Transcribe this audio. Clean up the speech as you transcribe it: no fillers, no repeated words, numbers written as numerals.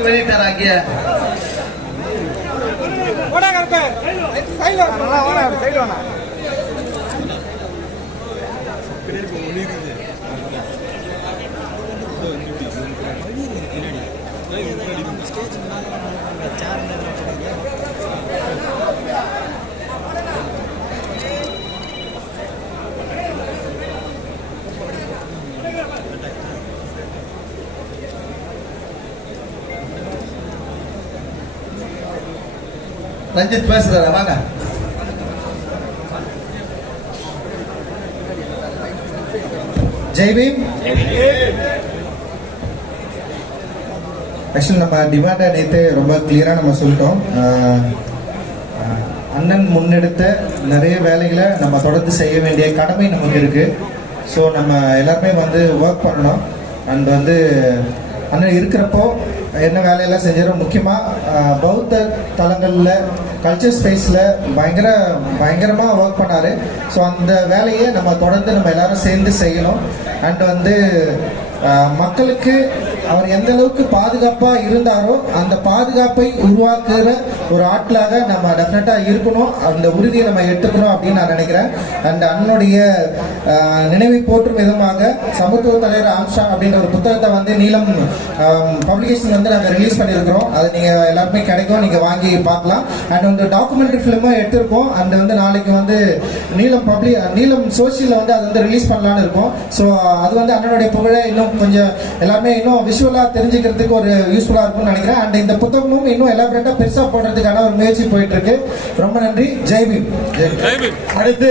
Book வெளியிட்டார் ஆகிய ரஞ்சித் பேசுறாரு, வாங்க. ஜெய்பீம். ஆக்சுவலி நம்ம டிமாண்டை நேற்று ரொம்ப கிளியராக நம்ம சொல்லிட்டோம். அண்ணன் முன்னெடுத்த நிறைய வேலைகளை நம்ம தொடர்ந்து செய்ய வேண்டிய கடமை நமக்கு இருக்கு. ஸோ நம்ம எல்லாருமே வந்து ஒர்க் பண்ணணும். அண்ட் வந்து அண்ணன் இருக்கிறப்போ என்ன வேலையெல்லாம் செஞ்சாலும் முக்கியமாக பௌத்த தலங்களில் கல்ச்சர் ஸ்பேஸில் பயங்கரமாக ஒர்க் பண்ணார். ஸோ அந்த வேலையை நம்ம தொடர்ந்து நம்ம எல்லாரும் சேர்ந்து செய்யணும். அண்ட் வந்து மக்களுக்கு அவர் எந்த அளவுக்கு பாதுகாப்பாக இருந்தாரோ அந்த பாதுகாப்பை உருவாக்குற ஒரு ஆட்களாக நம்ம டெஃபினட்டாக இருக்கணும். அந்த உறுதியை நம்ம எடுத்துக்கணும் அப்படின்னு நான் நினைக்கிறேன். அண்ட் அண்ணனுடைய நினைவை போற்றும் விதமாக சமத்துவ தலைவர் ஆம்ஸ்ட்ராங் அப்படின்ற ஒரு புத்தகத்தை வந்து நீலம் பப்ளிகேஷன் வந்து நாங்கள் ரிலீஸ் பண்ணியிருக்கிறோம். அது நீங்கள் எல்லாருமே கிடைக்கும், நீங்கள் வாங்கி பார்க்கலாம். அண்ட் வந்து டாக்குமெண்ட்ரி ஃபிலிமும் எடுத்திருக்கோம். அண்ட் வந்து நாளைக்கு வந்து நீலம் சோசியலில் வந்து அது வந்து ரிலீஸ் பண்ணலான்னு இருக்கோம். ஸோ அது வந்து அண்ணனுடைய புகழை இன்னும் கொஞ்சம் எல்லாமே இன்னும் விஷுவலா தெரிஞ்சுக்கிறதுக்கு ஒரு யூஸ்ஃபுல்லா இருக்கும்னு நினைக்கிறேன். அண்ட் இந்த புத்தகமும் இன்னும் எலாபரேட்டா பெருசா போடுறதுக்கான ஒரு முயற்சி போயிட்டு இருக்கு. ரொம்ப நன்றி. ஜெய்பீம். அடுத்து